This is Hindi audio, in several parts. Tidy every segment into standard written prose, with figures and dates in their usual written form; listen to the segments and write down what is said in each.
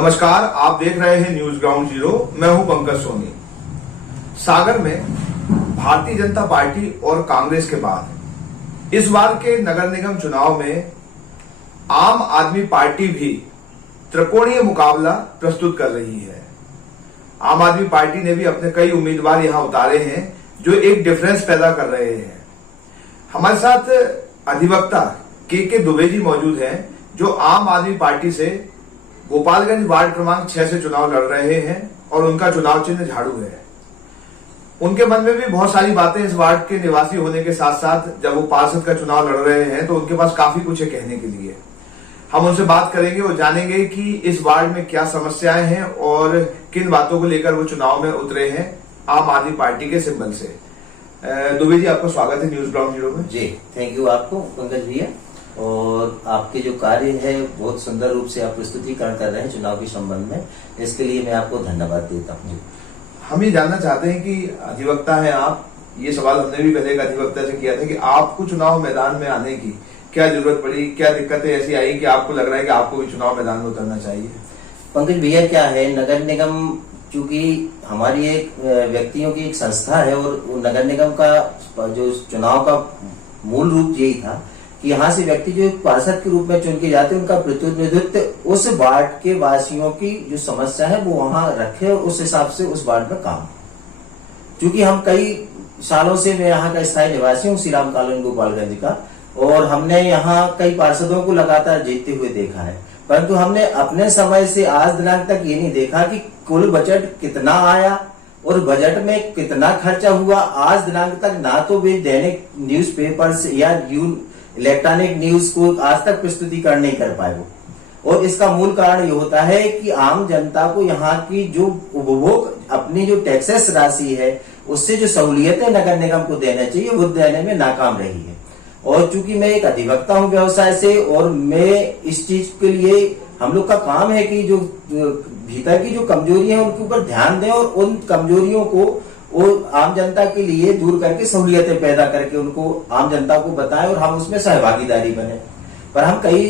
नमस्कार, आप देख रहे हैं न्यूज ग्राउंड जीरो। मैं हूं पंकज सोनी। सागर में भारतीय जनता पार्टी और कांग्रेस के बाद इस बार के नगर निगम चुनाव में आम आदमी पार्टी भी त्रिकोणीय मुकाबला प्रस्तुत कर रही है। आम आदमी पार्टी ने भी अपने कई उम्मीदवार यहां उतारे हैं जो एक डिफरेंस पैदा कर रहे हैं। हमारे साथ अधिवक्ता के दुबे जी मौजूद हैं जो आम आदमी पार्टी से गोपालगंज वार्ड क्रमांक 6 से चुनाव लड़ रहे हैं और उनका चुनाव चिन्ह झाड़ू है। उनके मन में भी बहुत सारी बातें इस वार्ड के निवासी होने के साथ साथ जब वो पार्षद का चुनाव लड़ रहे हैं तो उनके पास काफी कुछ है कहने के लिए। हम उनसे बात करेंगे और जानेंगे कि इस वार्ड में क्या समस्याएं हैं और किन बातों को लेकर वो चुनाव में उतरे हैं आम आदमी पार्टी के सिंबल से। दुबे जी, आपका स्वागत है न्यूज ग्राउंड जीरो में। जी, थैंक यू आपको पंकज भैया। और आपके जो कार्य है बहुत सुंदर रूप से आप प्रस्तुतिकरण कर रहे हैं चुनाव के संबंध में, इसके लिए मैं आपको धन्यवाद देता हूँ। हम ये जानना चाहते हैं कि अधिवक्ता है आप, ये सवाल हमने भी पहले एक अधिवक्ता से किया था कि आपको चुनाव मैदान में आने की क्या जरूरत पड़ी, क्या दिक्कतें ऐसी आई कि आपको लग रहा है कि आपको भी चुनाव मैदान में उतरना चाहिए? पंकज भैया, क्या है, नगर निगम चूंकि हमारी एक व्यक्तियों की एक संस्था है और नगर निगम का जो चुनाव का मूल रूप यही था कि यहाँ से व्यक्ति जो पार्षद के रूप में चुन के जाते हैं उनका प्रतिनिधित्व उस वार्ड के वासियों की जो समस्या है वो वहां रखे और उस हिसाब से उस वार्ड में काम। क्योंकि हम कई सालों से मैं यहाँ का स्थायी निवासी हूँ, श्री राम कॉलोनी गोपालगंज का, और हमने यहाँ कई पार्षदों को लगातार जीतते हुए देखा है, परंतु हमने अपने समय से आज दिनांक तक ये नहीं देखा कि कुल बजट कितना आया और बजट में कितना खर्चा हुआ। आज दिनांक तक ना तो वे दैनिक न्यूज पेपर्स या इलेक्ट्रॉनिक न्यूज को आज तक प्रस्तुतिकरण नहीं कर पाए वो। और इसका मूल कारण ये होता है कि आम जनता को यहाँ की जो उपभोग अपनी जो टैक्सेस राशि है उससे जो सहूलियतें नगर निगम को देना चाहिए वो देने में नाकाम रही है। और चूंकि मैं एक अधिवक्ता हूँ व्यवसाय से और मैं इस चीज के लिए हम लोग का काम है कि जो भीतर की जो कमजोरी है उनके ऊपर ध्यान दें और उन कमजोरियों को वो आम जनता के लिए दूर करके सहूलियतें पैदा करके उनको आम जनता को बताएं और हम उसमें सहभागीदारी बने। पर हम कई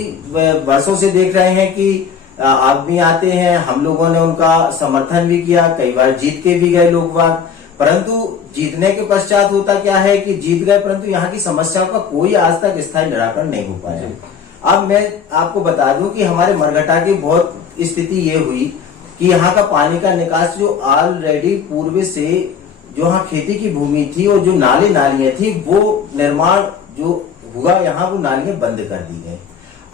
वर्षों से देख रहे हैं कि आदमी आते हैं, हम लोगों ने उनका समर्थन भी किया, कई बार जीत के भी गए लोग बाग, परंतु जीतने के पश्चात होता क्या है कि जीत गए परंतु यहाँ की समस्याओं का कोई आज तक स्थायी निराकरण नहीं हो पाया। अब मैं आपको बता दूं कि हमारे मरघटा की बहुत स्थिति ये हुई कि यहाँ का पानी का निकास जो ऑलरेडी पूर्व से जो यहाँ खेती की भूमि थी और जो नालियां थी वो निर्माण जो हुआ यहाँ वो नालियां बंद कर दी गई।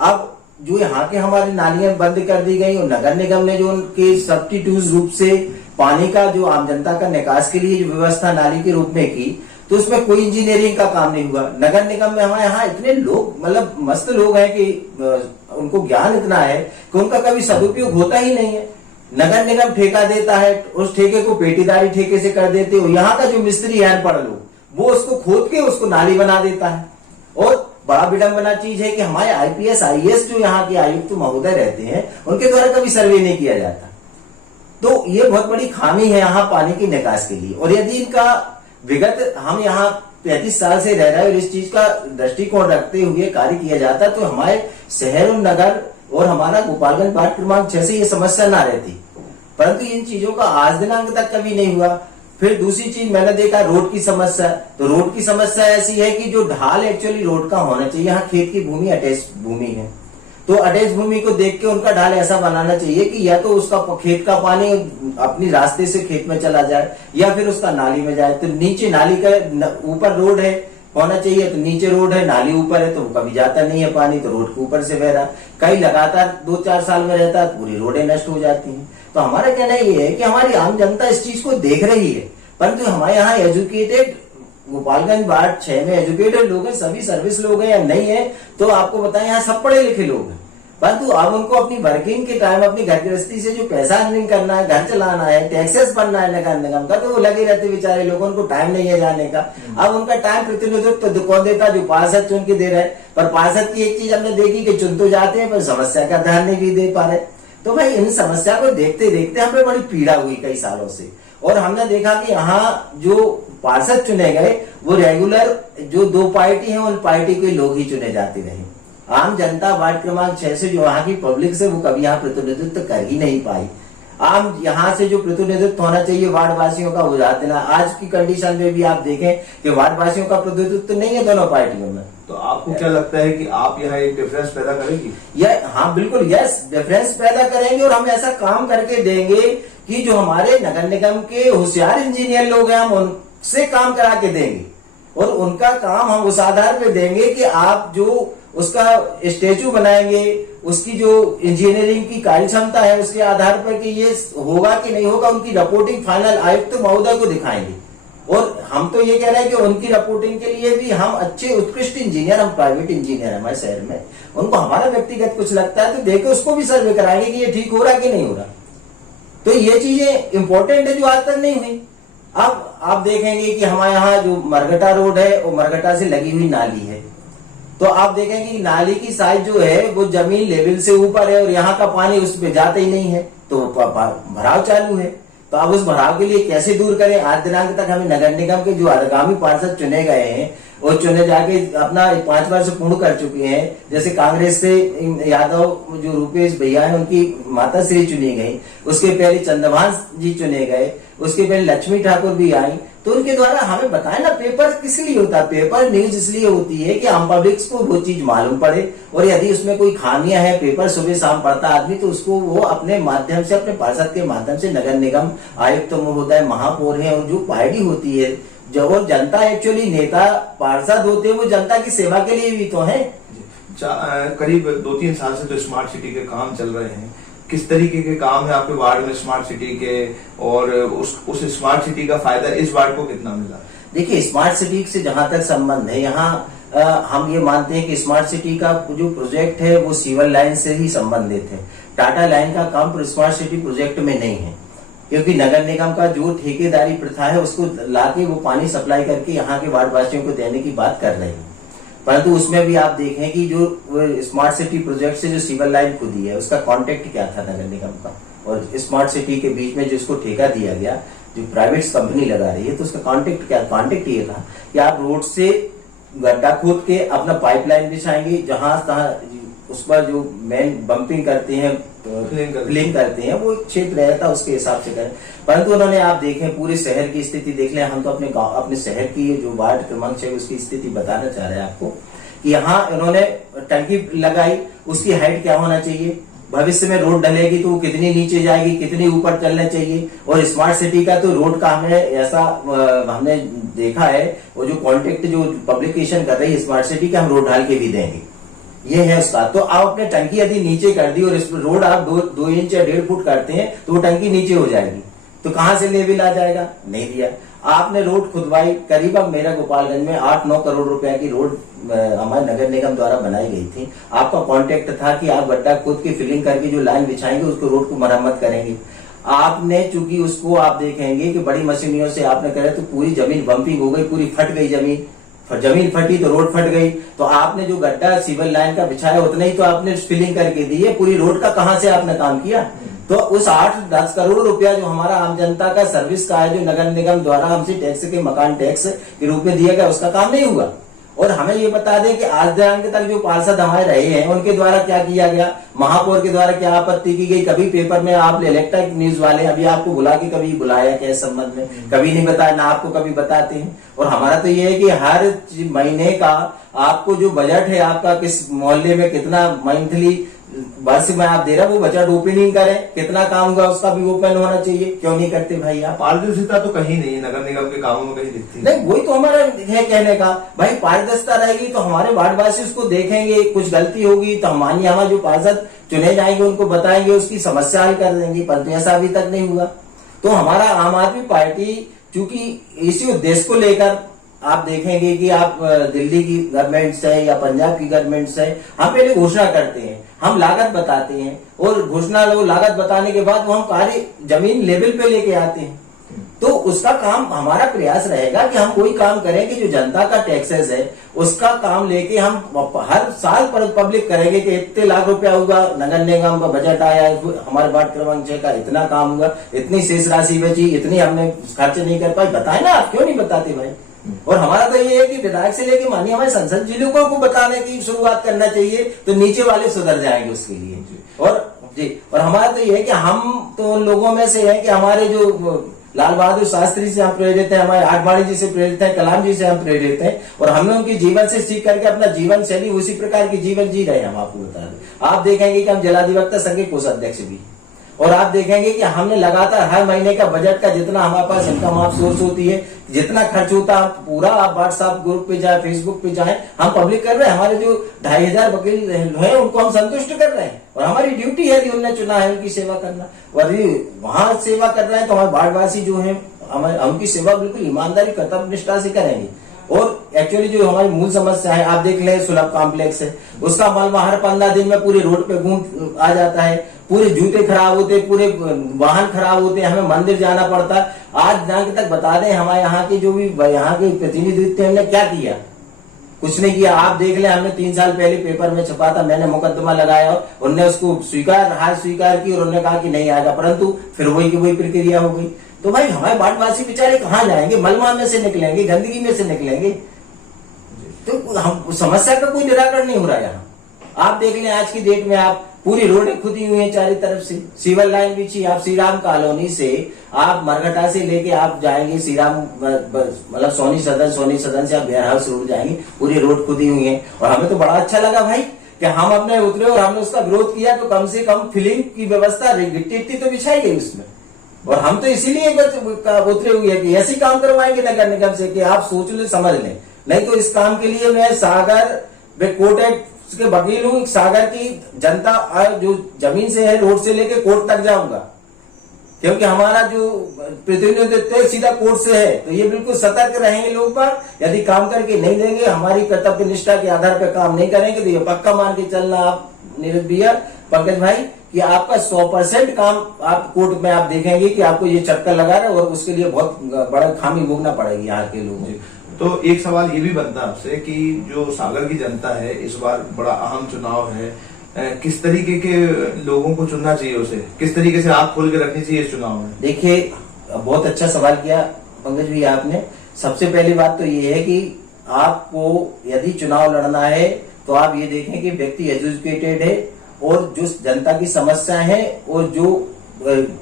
अब जो यहाँ के हमारी नालियां बंद कर दी गई और नगर निगम ने जो उनके सब्स्टिट्यूट रूप से पानी का जो आम जनता का निकास के लिए जो व्यवस्था नाली के रूप में की तो उसमें कोई इंजीनियरिंग का काम नहीं हुआ। नगर निगम में हमारे यहाँ इतने लोग मतलब मस्त लोग हैं कि उनको ज्ञान इतना है कि उनका कभी सदुपयोग होता ही नहीं है। नगर निगम ठेका देता है, उस ठेके को पेटीदारी ठेके से कर देते हो। यहाँ का जो मिस्त्री है अनपढ़ लोग वो उसको खोद के उसको नाली बना देता है। और बड़ा विडंबना चीज है कि हमारे आईपीएस आईएएस जो यहाँ के आयुक्त महोदय रहते हैं उनके द्वारा कभी सर्वे नहीं किया जाता। तो ये बहुत बड़ी खामी है यहाँ पानी की निकास के लिए। और यदि इनका विगत हम यहाँ 35 साल से रह रहे हैं और इस चीज का दृष्टिकोण रखते हुए कार्य किया जाता तो हमारे शहर और नगर और हमारा गोपालगंज वार्ड क्रमांक 6 से ये समस्या ना रहती, परंतु इन चीजों का आज दिनांक तक कभी नहीं हुआ। फिर दूसरी चीज मैंने देखा रोड की समस्या। तो रोड की समस्या ऐसी है कि जो ढाल एक्चुअली रोड का होना चाहिए, यहाँ खेत की भूमि अटैच भूमि है, तो अटैच भूमि को देख के उनका ढाल ऐसा बनाना चाहिए कि या तो उसका खेत का पानी अपनी रास्ते से खेत में चला जाए या फिर उसका नाली में जाए। तो नीचे नाली का ऊपर रोड है होना चाहिए, तो नीचे रोड है, नाली ऊपर है, तो कभी जाता नहीं है पानी, तो रोड के ऊपर से बह रहा। कई लगातार 2-4 साल में रहता है तो पूरी रोडें नष्ट हो जाती हैं। तो हमारा कहना ये है कि हमारी आम जनता इस चीज को देख रही है, परंतु हमारे यहाँ एजुकेटेड गोपालगंज वार्ड 6 में एजुकेटेड लोग हैं, सभी सर्विस लोग हैं या नहीं है तो आपको बताएं यहाँ सब पढ़े लिखे लोग हैं, परंतु अब उनको अपनी वर्किंग के टाइम अपनी घर गृहस्थी से जो पैसा अर्निंग करना है, घर चलाना है, टैक्सेस बनना है नगर निगम का, तो वो लगे रहते बेचारे लोग, उनको टाइम नहीं है जाने का। अब उनका टाइम प्रतिनिधित्व तो कौन देता, जो पार्षद चुन के दे रहे। पर पार्षद की एक चीज हमने देखी कि चुन तो जाते हैं पर समस्या का ध्यान नहीं भी दे पा रहे। तो भाई इन समस्या को देखते देखते हमें बड़ी पीड़ा हुई कई सालों से, और हमने देखा कि यहाँ जो पार्षद चुने गए वो रेगुलर जो 2 पार्टी है उन पार्टी के लोग ही चुने जाते रहे। आम जनता वार्ड क्रमांक 6 से जो वहां की पब्लिक से वो कभी यहाँ प्रतिनिधित्व कर ही नहीं पाई। आम यहाँ से जो प्रतिनिधित्व होना चाहिए वार्ड वासियों का हो जाते ना, आज की कंडीशन में भी आप देखें कि वार्ड वासियों का प्रतिनिधित्व नहीं है दोनों पार्टियों में। तो आपको क्या लगता है कि आप यहाँ एक डिफरेंस पैदा करेंगी? हाँ बिल्कुल, यस, डिफरेंस पैदा करेंगे और हम ऐसा काम करके देंगे कि जो हमारे नगर निगम के होशियार इंजीनियर लोग हैं हम उनसे काम करा के देंगे और उनका काम हम उस आधार पे देंगे कि आप जो उसका स्टेचू बनाएंगे, उसकी जो इंजीनियरिंग की कार्य क्षमता है उसके आधार पर कि ये होगा कि नहीं होगा, उनकी रिपोर्टिंग फाइनल आयुक्त महोदय को दिखाएंगे। और हम तो ये कह रहे हैं कि उनकी रिपोर्टिंग के लिए भी हम अच्छे उत्कृष्ट इंजीनियर, हम प्राइवेट इंजीनियर है हमारे शहर में, उनको हमारा व्यक्तिगत कुछ लगता है तो देखे उसको भी सर्वे कराएंगे कि ये ठीक हो रहा कि नहीं हो रहा। तो ये चीजें इंपॉर्टेंट है जो आज तक नहीं हुई। अब आप देखेंगे कि हमारे यहाँ जो मरघटा रोड है वो मरघटा से लगी हुई नाली है, तो आप देखेंगे कि नाली की साइज जो है वो जमीन लेवल से ऊपर है और यहाँ का पानी उस पे जाता ही नहीं है, तो भराव चालू है। तो आप उस भराव के लिए कैसे दूर करें? आज दिनांक तक हमें नगर निगम के जो आगामी पार्षद चुने गए हैं वो चुने जाके अपना 5 वर्ष पूर्ण कर चुके हैं। जैसे कांग्रेस से यादव जो रुपेश भैया है उनकी माता श्री चुनी गई, उसके पहले चंद्रभान जी चुने गए, उसके पहले लक्ष्मी ठाकुर भी आई। तो उनके द्वारा हमें बताए ना, पेपर किस लिए होता है? पेपर न्यूज इसलिए होती है कि आम पब्लिक को वो चीज मालूम पड़े और यदि उसमें कोई खामियां है, पेपर सुबह शाम पढ़ता आदमी तो उसको वो अपने माध्यम से, अपने पार्षद के माध्यम से नगर निगम आयुक्त महोदय, महापौर है और जो पार्टी होती है, जब वो जनता एक्चुअली नेता पार्षद होते हैं वो जनता की सेवा के लिए भी तो है। करीब 2-3 साल से जो स्मार्ट सिटी के काम चल रहे हैं, किस तरीके के काम है आपके वार्ड में स्मार्ट सिटी के, और उस स्मार्ट सिटी का फायदा इस वार्ड को कितना मिला? देखिए, स्मार्ट सिटी से जहां तक संबंध है, यहाँ हम ये मानते हैं कि स्मार्ट सिटी का जो प्रोजेक्ट है वो सिविल लाइन से ही संबंधित है। टाटा लाइन का काम स्मार्ट सिटी प्रोजेक्ट में नहीं है, क्योंकि नगर निगम का जो ठेकेदारी प्रथा है उसको लाके वो पानी सप्लाई करके यहाँ के वार्ड वासियों को देने की बात कर रहे हैं। परंतु उसमें भी आप देखें कि जो स्मार्ट सिटी प्रोजेक्ट से जो सिविल लाइन खुदी है उसका कॉन्टेक्ट क्या था नगर निगम का और स्मार्ट सिटी के बीच में जिसको ठेका दिया गया, जो प्राइवेट कंपनी लगा रही है, तो उसका कॉन्टेक्ट क्या? कॉन्टेक्ट ये था कि आप रोड से गड्ढा खोद के अपना पाइपलाइन बिछाएंगे, जहां तहां उस पर जो मेन बम्पिंग करते हैं, फिलिंग करते हैं, वो क्षेत्र रहता उसके हिसाब से करें। परंतु उन्होंने, आप देखें पूरे शहर की स्थिति देख लें, हम तो अपने गांव, अपने शहर की जो वार्ड क्रमांक 6 उसकी स्थिति बताना चाह रहे हैं आपको कि यहाँ उन्होंने टंकी लगाई, उसकी हाइट क्या होना चाहिए, भविष्य में रोड ढलेगी तो वो कितनी नीचे जाएगी, कितनी ऊपर चलना चाहिए। और स्मार्ट सिटी का तो रोड का हमें ऐसा हमने देखा है, वो जो कॉन्ट्रैक्ट जो पब्लिकेशन कर रही है स्मार्ट सिटी का, हम रोड ढाल के भी देंगे, ये है उसका। तो आप अपने टंकी यदि नीचे कर दी और इस रोड आप 2 इंच या 1.5 फुट करते हैं तो वो टंकी नीचे हो जाएगी, तो कहां से लेवल आ जाएगा? नहीं दिया। आपने रोड खुदवाई, करीब मेरा गोपालगंज में 8-9 करोड़ रुपए की रोड हमारे नगर निगम द्वारा बनाई गई थी। आपका कॉन्ट्रैक्ट था कि आप गड्ढा खोद के फिलिंग करके जो लाइन बिछाएंगे उसको रोड को मरम्मत करेंगे। आपने चूंकि उसको आप देखेंगे कि बड़ी मशीनों से आपने करे तो पूरी जमीन बम्पिंग हो गई, पूरी फट गई जमीन फटी तो रोड फट गई। तो आपने जो गड्ढा सिविल लाइन का बिछाया उतना ही तो आपने फिलिंग करके दी है, पूरी रोड का कहां से आपने काम किया? तो उस 8-10 करोड़ रुपया जो हमारा आम जनता का सर्विस का है, जो नगर निगम द्वारा हमसे टैक्स के मकान टैक्स के रूप में दिया गया, उसका काम नहीं हुआ। और हमें ये बता दें कि आज दिनांक तक जो पार्षद हमारे रहे हैं उनके द्वारा क्या किया गया, महापौर के द्वारा क्या आपत्ति की गई, कभी पेपर में आप इलेक्ट्रिक न्यूज वाले अभी आपको बुला के कभी बुलाया क्या इस संबंध में? कभी नहीं बताया, ना आपको कभी बताते हैं। और हमारा तो ये है कि हर महीने का आपको जो बजट है आपका, किस मोहल्ले में कितना मंथली वर्ष में आप दे रहे, वो बजट ओपनिंग करें, कितना काम हुआ उसका भी ओपन होना चाहिए। क्यों नहीं करते भाई आप? पारदर्शिता तो कहीं नहीं, नगर निगम के कामों में कहीं दिखती नहीं, वही तो हमारा है कहने का। भाई पारदर्शिता रहेगी तो हमारे वार्डवासी उसको देखेंगे, कुछ गलती होगी तो मानिए हमारे जो पार्षद चुने जाएंगे उनको बताएंगे, उसकी समस्या हल कर देंगे। परंतु ऐसा अभी तक नहीं हुआ। तो हमारा आम आदमी पार्टी चूंकि इसी उद्देश्य को लेकर, आप देखेंगे कि आप दिल्ली की गवर्नमेंट से या पंजाब की गवर्नमेंट से हम पहले घोषणा करते हैं, हम लागत बताते हैं और घोषणा लागत बताने के बाद वो हम कार्य जमीन लेवल पे लेके आते हैं। तो उसका काम, हमारा प्रयास रहेगा कि हम कोई काम करें कि जो जनता का टैक्सेस है उसका काम लेके हम हर साल पर पब्लिक करेंगे कि इतने लाख रुपया हुआ, नगर निगम का बजट आया, हमारे वार्ड क्रमांक 6 का इतना काम हुआ, इतनी शेष राशि बची, इतनी हमने खर्च नहीं कर पाए। बताए ना, आप क्यों नहीं बताते भाई? और हमारा तो ये है कि विधायक से लेके मानिए हमारे संसद जी लोगों को बताने की शुरुआत करना चाहिए, तो नीचे वाले सुधर जाएंगे उसके लिए। और हमारा तो ये है कि हम तो उन लोगों में से है कि हमारे जो लाल बहादुर शास्त्री से हम प्रेरित हैं, हमारे आडवाणी जी से प्रेरित हैं, कलाम जी से हम प्रेरित हैं, और हमने उनके जीवन से सीख करके अपना जीवन शैली उसी प्रकार की जीवन जी रहे हैं। हम आपको बता दें, आप देखेंगे कि हम जलाधिवक्ता संघ के कोषाध्यक्ष भी, और आप देखेंगे कि हमने लगातार हर महीने का बजट का जितना हमारे पास इनकम ऑफ सोर्स होती है, जितना खर्च होता है, पूरा आप व्हाट्सएप ग्रुप पे जाए, फेसबुक पे जाए, हम पब्लिक कर रहे हैं। हमारे जो 2500 वकील हैं उनको हम संतुष्ट कर रहे हैं, और हमारी ड्यूटी है कि उन्होंने चुना है उनकी सेवा करना, और वहां सेवा कर रहे हैं तो हमारे वार्डवासी जो है उनकी सेवा बिल्कुल ईमानदारी कर्तव्य निष्ठा से करेंगे। और एक्चुअली जो हमारी मूल समस्या है, आप देख लें सुलभ कॉम्प्लेक्स है, उसका मलबा हर 15 दिन में पूरे रोड पे घूम आ जाता है, पूरे जूते खराब होते, पूरे वाहन खराब होते, हमें मंदिर जाना पड़ता। आज जहां तक बता दें हमारे यहाँ के जो भी यहाँ के प्रतिनिधित्व हमने क्या किया, कुछ नहीं किया। आप देख लें, हमने 3 साल पहले पेपर में छपा था, मैंने मुकदमा लगाया, उन्होंने उसको हार स्वीकार की और उन्होंने कहा कि नहीं आएगा, परंतु फिर वही की वही प्रक्रिया हो गई। तो भाई हमारे वार्डवासी बेचारे कहाँ जाएंगे, मलमा में से निकलेंगे, गंदगी में से निकलेंगे, तो हम समस्या का कोई निराकरण नहीं हो रहा है यहाँ। आप देख लें आज की डेट में, आप पूरी रोडें खुदी हुई हैं चारों तरफ से, सीवर लाइन बिछी, आप श्री राम कॉलोनी से आप मरघटा से लेके आप जाएंगे श्री राम मतलब सोनी सदन से आप बिहार हाउस रोड जाएंगे, पूरी रोड खुदी हुई है। और हमें तो बड़ा अच्छा लगा भाई कि हम अपने उतरे और हमने उसका विरोध किया, तो कम से कम फिलिंग की व्यवस्था, गिट्टी तो बिछाई गई उसमें, और हम तो इसीलिए उतरे हुए हैं कि ऐसे काम करवाएंगे नगर निगम से कि आप सोच ले समझ लें। नहीं तो इस काम के लिए मैं सागर कोर्ट के वकील हूँ, सागर की जनता जो जमीन से है रोड से लेके कोर्ट तक जाऊंगा, क्योंकि हमारा जो प्रतिनिधित्व है सीधा कोर्ट से है। तो ये बिल्कुल सतर्क रहेंगे लोग पर, यदि काम करके नहीं देंगे, हमारी कर्तव्य निष्ठा के आधार पर काम नहीं करेंगे, तो ये पक्का मान के चलना आप नीरज भैया, पंकज भाई, कि आपका 100% काम आप कोर्ट में आप देखेंगे कि आपको ये चक्कर लगा रहा है, और उसके लिए बहुत बड़ा खामी भोगना पड़ेगी यहाँ के लोगों को। तो एक सवाल ये भी बनता है आपसे कि जो सागर की जनता है, इस बार बड़ा अहम चुनाव है, किस तरीके के लोगों को चुनना चाहिए, उसे किस तरीके से आंख खोल के रखनी चाहिए इस चुनाव में? देखिए, बहुत अच्छा सवाल किया पंकज भैया आपने। सबसे पहली बात तो ये है कि आपको यदि चुनाव लड़ना है तो आप ये देखें कि व्यक्ति एजुकेटेड है, और जो जनता की समस्या है और जो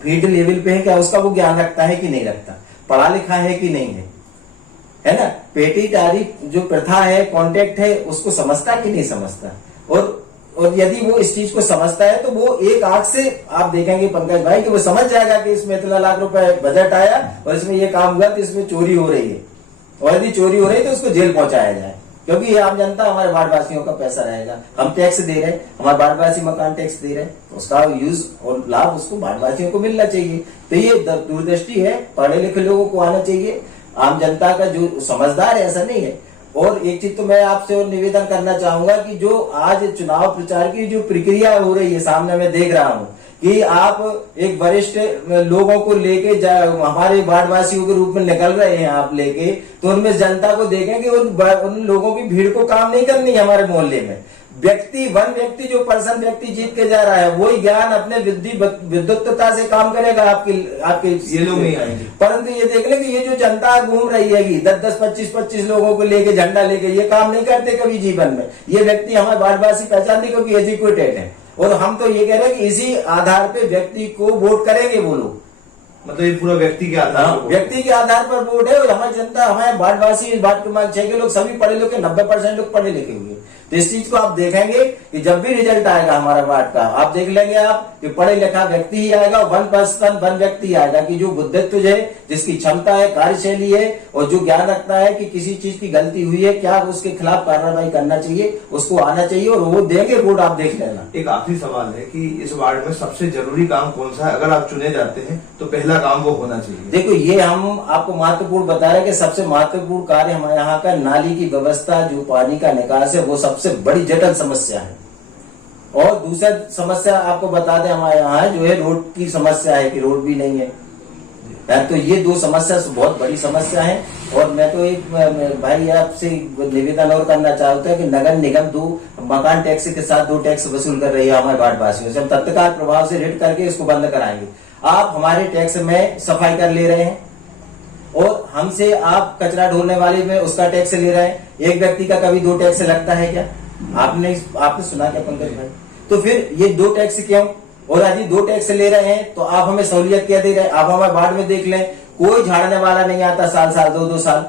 फील्ड लेवल पे है, क्या उसका वो ज्ञान रखता है कि नहीं रखता, पढ़ा लिखा है कि नहीं है ना, पेटीदारी जो प्रथा है, कॉन्ट्रैक्ट है, उसको समझता कि नहीं समझता। और यदि वो इस चीज को समझता है तो वो एक आंख से आप देखेंगे पंकज भाई कि वो समझ जाएगा कि इसमें इतना लाख रुपए बजट आया और इसमें ये काम हुआ तो इसमें चोरी हो रही है, और यदि चोरी हो रही है तो उसको जेल पहुंचाया जाए, क्योंकि ये आम जनता हमारे वार्डवासियों का पैसा रहेगा। हम टैक्स दे रहे हैं, हमारे वार्डवासी मकान टैक्स दे रहे हैं, तो उसका यूज और लाभ उसको वार्डवासियों को मिलना चाहिए। तो ये दूरदृष्टि है, पढ़े लिखे लोगों को आना चाहिए, आम जनता का जो समझदार है ऐसा नहीं है। और एक चीज तो मैं आपसे और निवेदन करना चाहूंगा कि जो आज चुनाव प्रचार की जो प्रक्रिया हो रही है, सामने मैं देख रहा हूं कि आप एक वरिष्ठ लोगों को लेके हमारे वार्डवासियों के रूप में निकल रहे हैं आप लेके, तो उनमें जनता को देखें कि उन लोगों की भीड़ को काम नहीं करनी है हमारे मोहल्ले में। व्यक्ति जो पर्सन व्यक्ति जीत के जा रहा है, वही ज्ञान अपने विद्युतता से काम करेगा आपके ये लोग नहीं आएंगे। परंतु ये देख ले कि ये जो जनता घूम रही है 10-10, 25-25 लोगों को लेके झंडा लेके, ये काम नहीं करते कभी जीवन में। ये व्यक्ति हमारे वार्डवासी पहचानते क्योंकि एजुकेटेड है, और हम तो ये कह रहे हैं कि इसी आधार पे व्यक्ति को वोट करेंगे वो लोग। मतलब ये पूरा व्यक्ति के आधार पर वोट है। और हमारी जनता, हमारे वार्डवासी, वार्ड क्रमांक 6 के लोग सभी पढ़े लिखे, 90% लोग पढ़े लिखे हुए। तो इस चीज को आप देखेंगे कि जब भी रिजल्ट आएगा हमारा वार्ड का, आप देख लेंगे आप कि पढ़े लिखा व्यक्ति ही आएगा, 1 व्यक्ति आएगा कि जो बुद्धित्व है, जिसकी क्षमता है, कार्यशैली है, और जो ज्ञान रखता है कि किसी चीज की गलती हुई है, क्या उसके खिलाफ कार्रवाई करना चाहिए, उसको आना चाहिए, और वो देंगे वोट। आप देख लेना। एक आखिरी सवाल है कि इस वार्ड में सबसे जरूरी काम कौन सा है? अगर आप चुने जाते हैं तो पहला काम वो होना चाहिए। देखो, ये हम आपको महत्वपूर्ण बता रहे हैं कि सबसे महत्वपूर्ण कार्य हमारे यहाँ का नाली की व्यवस्था, जो पानी का निकास है, वो सबसे बड़ी जटिल समस्या है। और दूसरा समस्या आपको बता दें, हमारे यहाँ जो है रोड की समस्या है कि रोड भी नहीं है। तो ये 2 समस्या बहुत बड़ी समस्या है। और मैं तो एक भाई आपसे निवेदन और करना चाहता हूँ कि नगर निगम 2 मकान टैक्स के साथ 2 टैक्स वसूल कर रही है हमारे वार्डवासियों से। हम तत्काल प्रभाव से रेड करके इसको बंद कराएंगे। आप हमारे टैक्स में सफाई कर ले रहे हैं, और हमसे आप कचरा ढोने वाले में उसका टैक्स ले रहे हैं। एक व्यक्ति का कभी 2 टैक्स लगता है क्या? आपने सुना क्या पंकज भाई? तो फिर ये 2 टैक्स क्यों? और यदि 2 टैक्स ले रहे हैं तो आप हमें सहूलियत क्या दे रहे हैं? आप हमारे वार्ड में देख लें, कोई झाड़ने वाला नहीं आता साल 2 साल,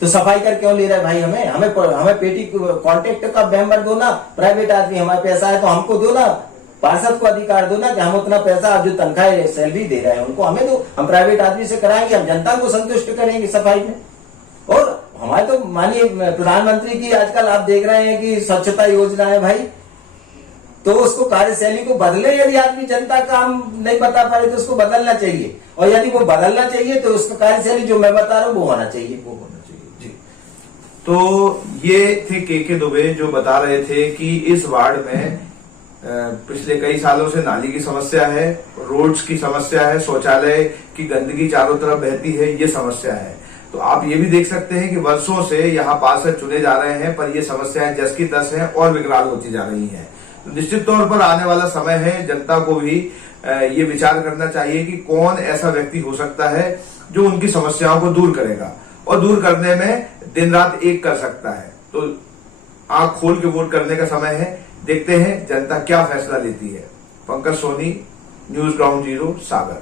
तो सफाई कर क्यों ले रहा है भाई? हमें पेटी कॉन्ट्रैक्ट का मेंबर दो ना, प्राइवेट आदमी, हमारे पैसा है तो हमको दो ना, पार्षद को अधिकार दो ना कि हम उतना पैसा जो तनख्वाह सैलरी दे रहे हैं उनको हमें दो, हम प्राइवेट आदमी से कराएंगे, हम जनता को संतुष्ट करेंगे सफाई में। और हमारे तो माननीय प्रधानमंत्री की आजकल आप देख रहे हैं कि स्वच्छता योजना है भाई, तो उसको कार्यशैली को बदले। यदि आदमी जनता काम नहीं बता पाए तो उसको बदलना चाहिए, और यदि वो बदलना चाहिए तो उसका कार्यशैली जो मैं बता रहा हूँ वो होना चाहिए। तो ये थे के दुबे जो बता रहे थे कि इस वार्ड में पिछले कई सालों से नाली की समस्या है, रोड्स की समस्या है, शौचालय की गंदगी चारों तरफ बहती है, ये समस्या है। तो आप ये भी देख सकते हैं कि वर्षों से यहाँ पार्षद चुने जा रहे हैं पर ये समस्याएं जस की तस हैं और विकराल होती जा रही हैं। तो निश्चित तौर पर आने वाला समय है, जनता को भी ये विचार करना चाहिए कि कौन ऐसा व्यक्ति हो सकता है जो उनकी समस्याओं को दूर करेगा, और दूर करने में दिन रात एक कर सकता है। तो आंख खोल के वोट करने का समय है, देखते हैं जनता क्या फैसला लेती है। Pankaj Soni, news ground zero, सागर।